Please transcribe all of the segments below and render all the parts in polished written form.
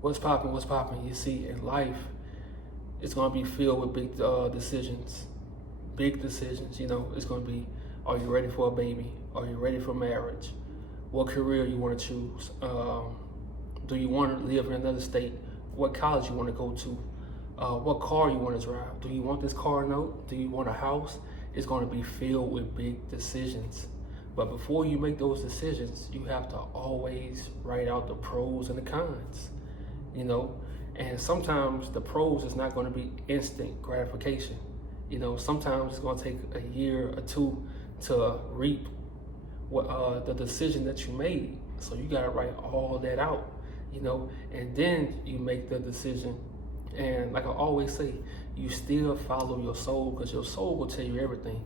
What's popping? What's popping? You see, in life, it's gonna be filled with big decisions. Big decisions. It's gonna be: are you ready for a baby? Are you ready for marriage? What career you want to choose? Do you want to live in another state? What college you want to go to? What car you want to drive? Do you want this car note? Do you want a house? It's going to be filled with big decisions. But before you make those decisions, you have to always write out the pros and the cons. And sometimes the pros is not going to be instant gratification. Sometimes it's going to take a year or two to reap what the decision that you made. So you got to write all that out, and then you make the decision. And like I always say, you still follow your soul, because your soul will tell you everything.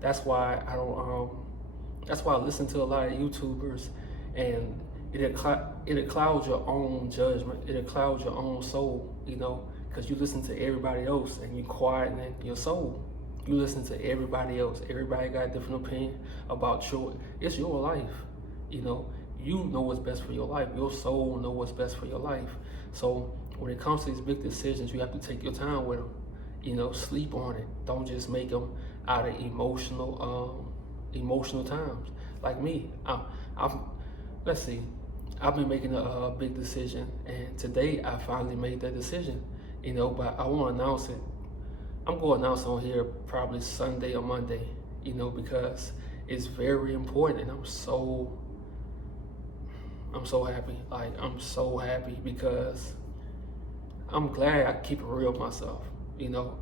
That's why I don't. That's why I listen to a lot of YouTubers, and it'll cloud your own judgment. It'll cloud your own soul, because you listen to everybody else and you quieten your soul. You listen to everybody else. Everybody got a different opinion about it's your life. You know what's best for your life. Your soul know what's best for your life. So when it comes to these big decisions, you have to take your time with them. Sleep on it. Don't just make them out of emotional times. Like me, let's see. I've been making a big decision, and today I finally made that decision. But I want to announce it. I'm going to announce on here probably Sunday or Monday. Because it's very important, and I'm so happy. Like, I'm so happy because I'm glad I keep it real with myself.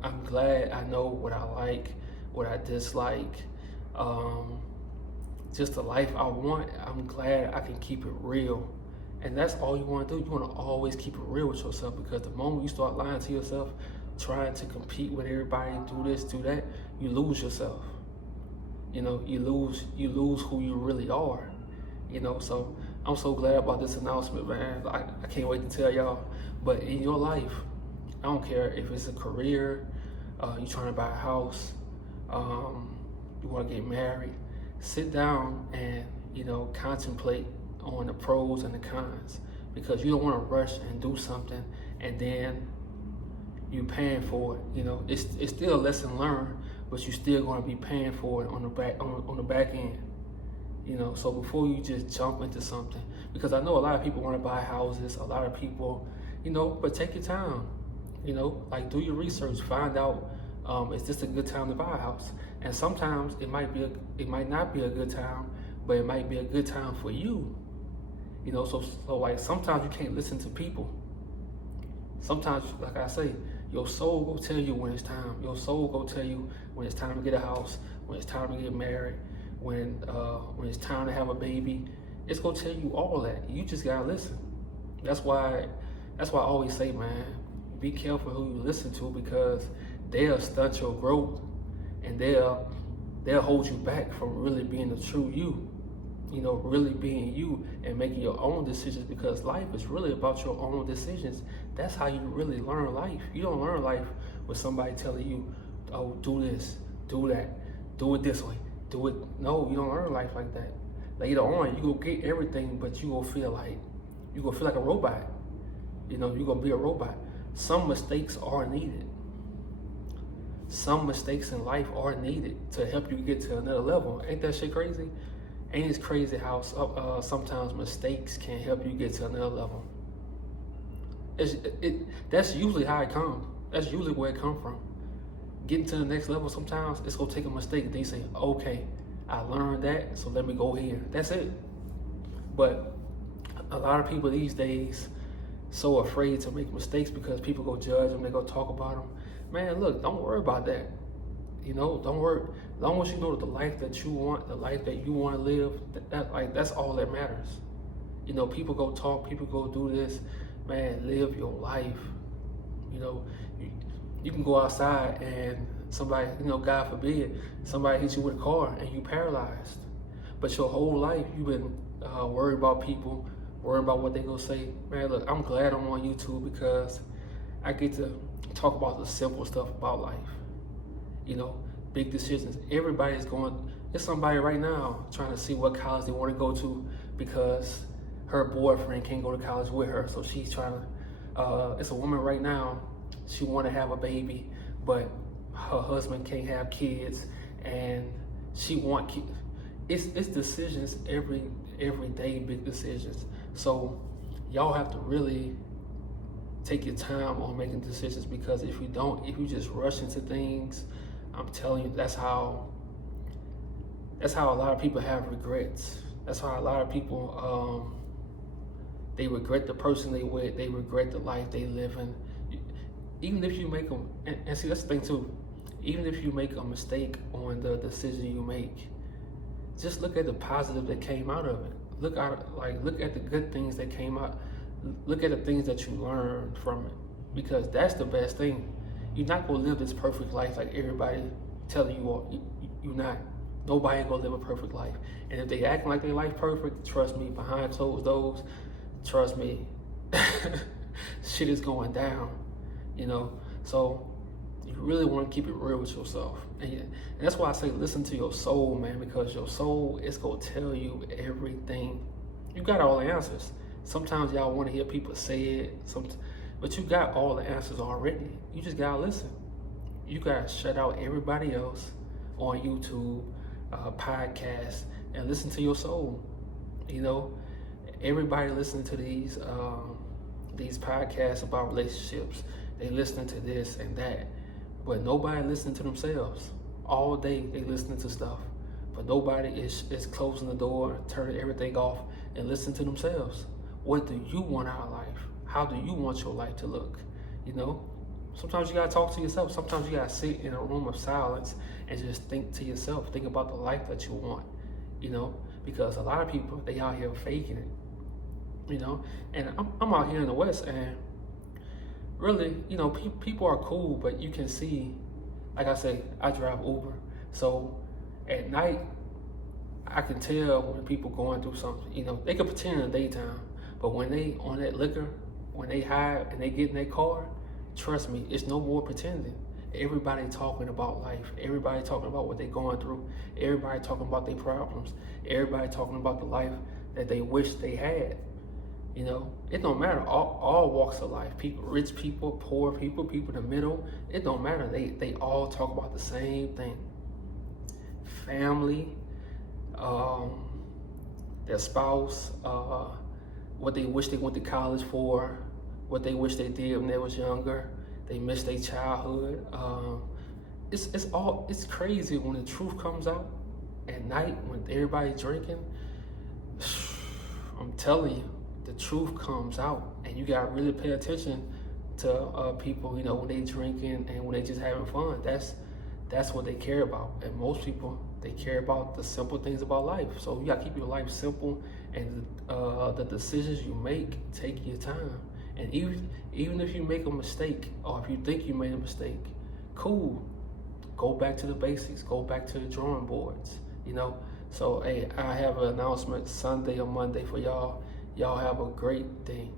I'm glad I know what I like, what I dislike, just the life I want. I'm glad I can keep it real. And that's all you want to do. You want to always keep it real with yourself, because the moment you start lying to yourself, trying to compete with everybody, do this, do that, you lose yourself. You lose who you really are. So I'm so glad about this announcement, man. I can't wait to tell y'all. But in your life, I don't care if it's a career, you're trying to buy a house, you want to get married, sit down and, contemplate on the pros and the cons, because you don't want to rush and do something and then you paying for it. It's still a lesson learned, but you're still going to be paying for it on the back end. So before you just jump into something, because I know a lot of people want to buy houses, a lot of people, but take your time. Like, do your research, find out, is this a good time to buy a house? And sometimes it might not be a good time, but it might be a good time for you. So like, sometimes you can't listen to people. Sometimes, like I say, your soul will tell you when it's time. Your soul will tell you when it's time to get a house, when it's time to get married, when it's time to have a baby. It's gonna tell you all that. You just gotta listen. That's why I always say, man, be careful who you listen to, because they'll stunt your growth, and they'll hold you back from really being the true you. Really being you and making your own decisions, because life is really about your own decisions. That's how you really learn life. You don't learn life with somebody telling you, oh, do this, do that, do it this way, do it. No, you don't learn life like that. Later on, you gonna get everything, but you gonna feel like a robot. You're gonna be a robot. Some mistakes are needed. Some mistakes in life are needed to help you get to another level. Ain't that shit crazy? Ain't it crazy how sometimes mistakes can help you get to another level? That's usually how it comes. That's usually where it comes from. Getting to the next level, sometimes it's gonna take a mistake, and then you say, okay, I learned that, so let me go here. That's it. But a lot of people these days so afraid to make mistakes because people go judge them, they go talk about them. Man, look, don't worry about that. Don't worry. As long as you know the life that you want, the life that you want to live, that's all that matters. People go talk, people go do this. Man, live your life. You can go outside and somebody, God forbid, somebody hits you with a car and you paralyzed. But your whole life you've been worried about people, worried about what they gonna say. Man, look, I'm glad I'm on YouTube, because I get to talk about the simple stuff about life. Big decisions. Everybody's going. There's somebody right now trying to see what college they want to go to, because her boyfriend can't go to college with her, so she's trying to It's a woman right now. She want to have a baby, but her husband can't have kids, and she want kids. It's decisions every day, big decisions. So y'all have to really take your time on making decisions, because if you don't, if you just rush into things, I'm telling you, that's how a lot of people have regrets. That's how a lot of people they regret the person they with, they regret the life they live in. Even if you make them, and see, that's the thing too, even if you make a mistake on the decision you make, just look at the positive that came out of it. Look at the good things that came out. Look at the things that you learned from it, because that's the best thing. You're not gonna live this perfect life like everybody telling you are. You're not. Nobody gonna live a perfect life. And if they acting like their life perfect, trust me, behind closed doors, trust me, shit is going down. So you really want to keep it real with yourself, and that's why I say listen to your soul, man, because your soul is gonna tell you everything. You got all the answers. Sometimes y'all want to hear people say it, but you got all the answers already. You just gotta listen. You gotta shut out everybody else on YouTube, podcasts, and listen to your soul. Everybody listening to these podcasts about relationships, they listening to this and that, but nobody listening to themselves. All day they listening to stuff, but nobody is closing the door, turning everything off, and listening to themselves. What do you want out of life? How do you want your life to look? Sometimes you gotta talk to yourself. Sometimes you gotta sit in a room of silence and just think to yourself. Think about the life that you want. Because a lot of people, they out here faking it. And I'm out here in the West, and really, people are cool, but you can see, like I say, I drive Uber, so at night I can tell when people going through something. They can pretend in the daytime, but when they on that liquor, when they high and they get in their car, trust me, it's no more pretending. Everybody talking about life. Everybody talking about what they're going through. Everybody talking about their problems. Everybody talking about the life that they wish they had. It don't matter. All walks of life. People, rich people, poor people, people in the middle. It don't matter. They all talk about the same thing. Family, their spouse, what they wish they went to college for, what they wish they did when they was younger. They miss their childhood. It's crazy when the truth comes out at night when everybody's drinking. I'm telling you, the truth comes out, and you gotta really pay attention to people. When they drinking and when they just having fun. That's what they care about. And most people, they care about the simple things about life. So you gotta keep your life simple, and the decisions you make, take your time. And even if you make a mistake, or if you think you made a mistake, cool. Go back to the basics. Go back to the drawing boards. So, hey, I have an announcement Sunday or Monday for y'all. Y'all have a great day.